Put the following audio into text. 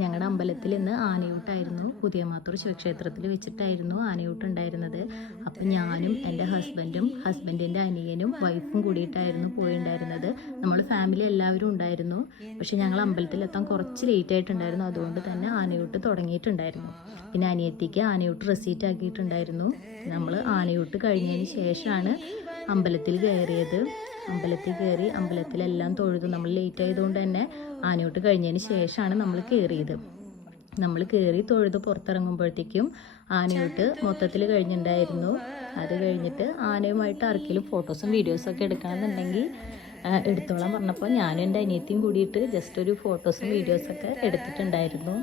ഞങ്ങളുടെ അമ്പലത്തിൽ ഇന്ന് ആനയൂട്ടായിരുന്നു. പുതിയ മാത്തൂർ ശിവക്ഷേത്രത്തിൽ വെച്ചിട്ടായിരുന്നു ആനയൂട്ടുണ്ടായിരുന്നത്. അപ്പം ഞാനും എൻ്റെ ഹസ്ബൻഡും ഹസ്ബൻഡിൻ്റെ അനിയനും വൈഫും കൂടിയിട്ടായിരുന്നു പോയിണ്ടായിരുന്നത്. നമ്മൾ ഫാമിലി എല്ലാവരും ഉണ്ടായിരുന്നു. പക്ഷെ ഞങ്ങൾ അമ്പലത്തിലെത്താൻ കുറച്ച് ലേറ്റ് ആയിട്ടുണ്ടായിരുന്നു. അതുകൊണ്ട് തന്നെ ആനയൂട്ട് തുടങ്ങിയിട്ടുണ്ടായിരുന്നു. പിന്നെ അനിയത്തിക്ക് ആനയൂട്ട് റെസീറ്റ് ആക്കിയിട്ടുണ്ടായിരുന്നു. നമ്മൾ ആനയൂട്ട് കഴിഞ്ഞതിന് ശേഷമാണ് അമ്പലത്തിൽ കയറിയത്. അമ്പലത്തിൽ കയറി അമ്പലത്തിലെല്ലാം തൊഴുതു. നമ്മൾ ലേറ്റ് ആയതുകൊണ്ട് തന്നെ ആനയൂട്ട് കഴിഞ്ഞതിന് ശേഷമാണ് നമ്മൾ കയറിയത്. നമ്മൾ കയറി തൊഴുത് പുറത്തിറങ്ങുമ്പോഴത്തേക്കും ആനയൂട്ട് മൊത്തത്തിൽ കഴിഞ്ഞിട്ടുണ്ടായിരുന്നു. അത് കഴിഞ്ഞിട്ട് ആനയുമായിട്ട് ആർക്കെങ്കിലും ഫോട്ടോസും വീഡിയോസൊക്കെ എടുക്കണമെന്നുണ്ടെങ്കിൽ എടുത്തോളാൻ പറഞ്ഞപ്പോൾ ഞാനും എൻ്റെ അനിയത്തിയും കൂടിയിട്ട് ജസ്റ്റ് ഒരു ഫോട്ടോസും വീഡിയോസൊക്കെ എടുത്തിട്ടുണ്ടായിരുന്നു.